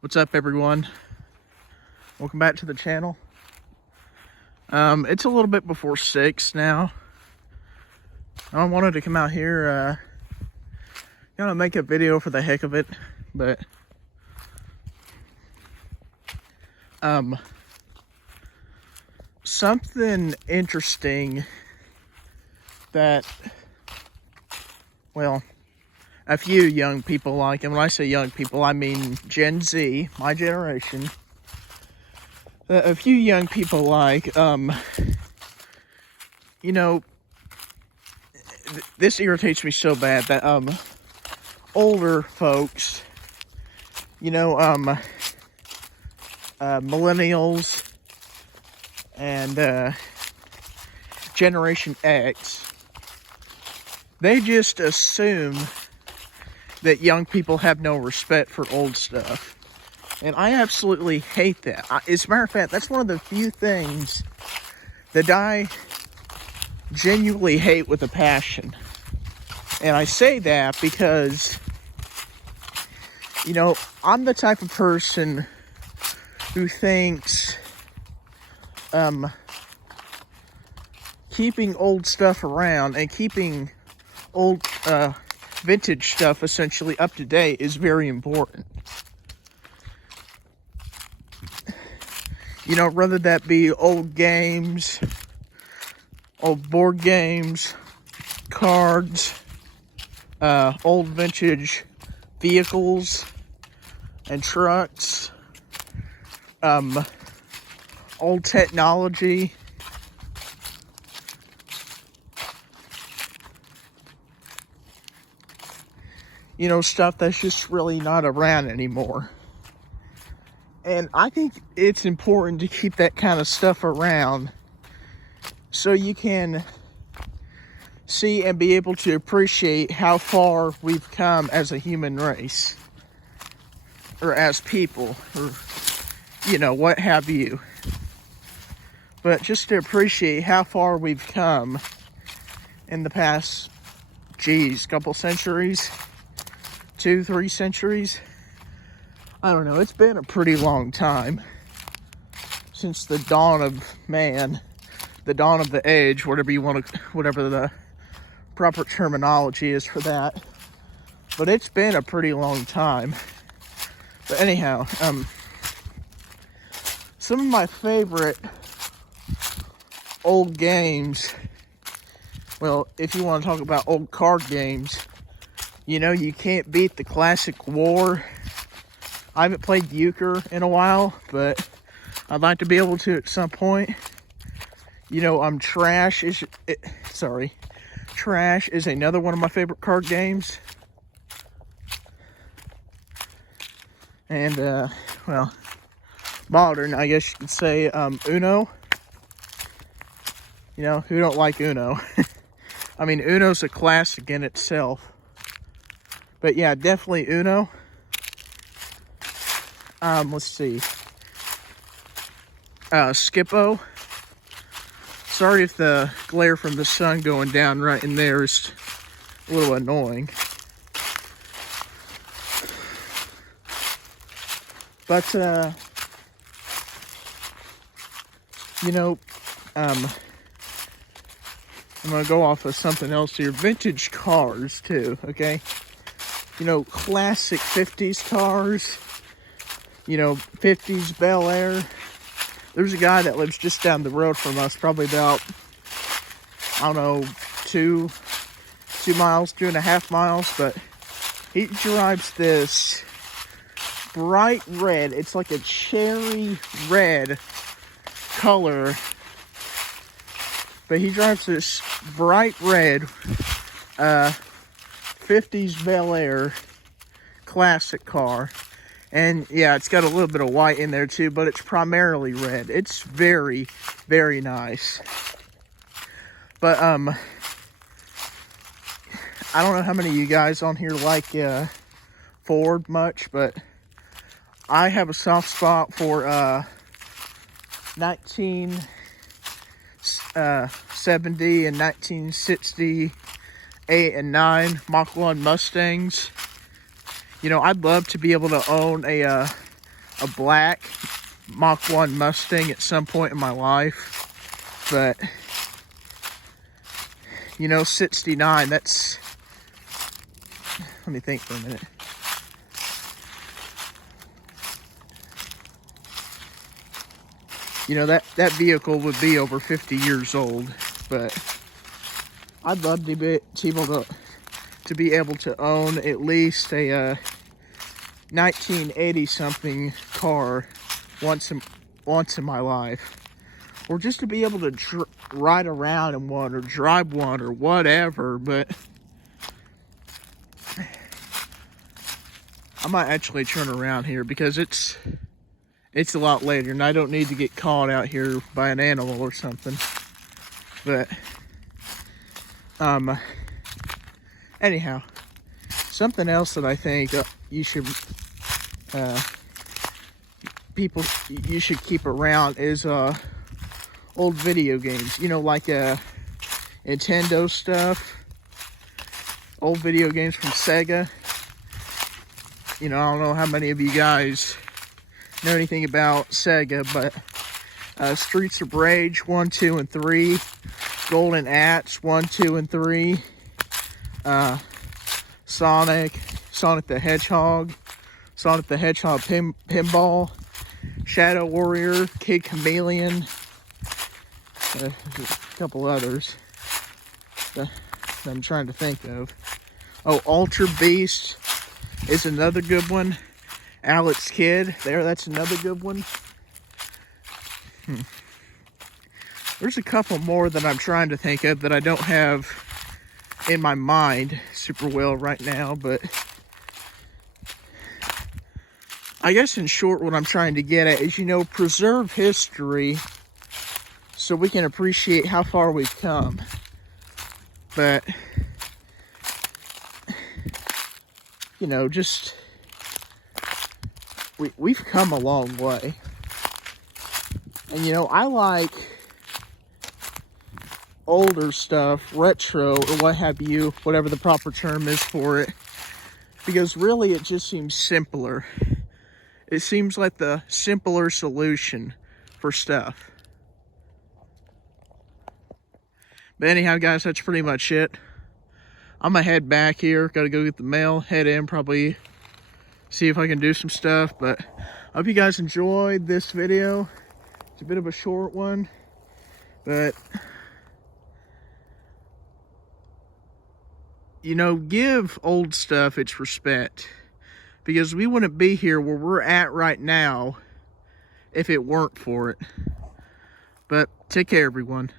What's up, everyone? Welcome back to the channel. It's a little bit before 6 now. I wanted to come out here, make a video for the heck of it, but something interesting that, well, a few young people like, and when I say young people, I mean Gen Z, my generation. A few young people like, this irritates me so bad that, older folks, millennials and, Generation X, they just assume that young people have no respect for old stuff. And I absolutely hate that. As a matter of fact, that's one of the few things that I genuinely hate with a passion. And I say that because, I'm the type of person who thinks keeping old stuff around and keeping old vintage stuff essentially up to date is very important. Whether that be old games, old board games, cards, old vintage vehicles and trucks, old technology. Stuff that's just really not around anymore. And I think it's important to keep that kind of stuff around so you can see and be able to appreciate how far we've come as a human race. Or as people, or, what have you. But just to appreciate how far we've come in the past, couple centuries, 2-3 centuries. I don't know, it's been a pretty long time since the dawn of man, the dawn of the age, whatever the proper terminology is for that. But it's been a pretty long time. But anyhow, some of my favorite old games, well, if you want to talk about old card games, you can't beat the classic War. I haven't played Euchre in a while, but I'd like to be able to at some point. Trash is another one of my favorite card games. And, modern, I guess you could say, Uno. Who don't like Uno? I mean, Uno's a classic in itself. But yeah, definitely Uno. Let's see. Skippo. Sorry if the glare from the sun going down right in there is a little annoying. But, I'm going to go off of something else here. Vintage cars, too, okay? Classic 50s cars. 50s Bel Air. There's a guy that lives just down the road from us, probably about, 2.5 miles, but he drives this bright red, it's like a cherry red color, but he drives this bright red 50s Bel Air classic car. And yeah, it's got a little bit of white in there too, but it's primarily red. It's very, very nice. But, I don't know how many of you guys on here like, Ford much, but I have a soft spot for, 1970 and 1968 and 9 Mach 1 Mustangs. I'd love to be able to own a a black Mach 1 Mustang at some point in my life. But, you know, 69, that's, let me think for a minute. You know, that vehicle would be over 50 years old, but I'd love to be able to own at least a 1980 something car once in my life, or just to be able to ride around in one or drive one or whatever. But I might actually turn around here because it's a lot later and I don't need to get caught out here by an animal or something. But anyhow, something else that I think you should you should keep around is old video games. You know, like Nintendo stuff, old video games from Sega. You know, I don't know how many of you guys know anything about Sega, but Streets of Rage 1, 2, and 3, Golden Axe 1, 2, and 3, Sonic the Hedgehog, Sonic the Hedgehog Pinball, Shadow Warrior, Kid Chameleon, a couple others that I'm trying to think of. Oh, Ultra Beast is another good one. Alex Kidd, that's another good one. There's a couple more that I'm trying to think of that I don't have in my mind super well right now, but I guess in short what I'm trying to get at is, you know, preserve history so we can appreciate how far we've come. But, you know, just we've come a long way. And, you know, I like older stuff, retro, or what have you, whatever the proper term is for it, because really it just seems simpler. It seems like the simpler solution for stuff. But anyhow, guys, that's pretty much it. I'm gonna head back here, gotta go get the mail, head in, probably see if I can do some stuff. But I hope you guys enjoyed this video. It's a bit of a short one, but you know, give old stuff its respect, because we wouldn't be here where we're at right now if it weren't for it. But take care, everyone.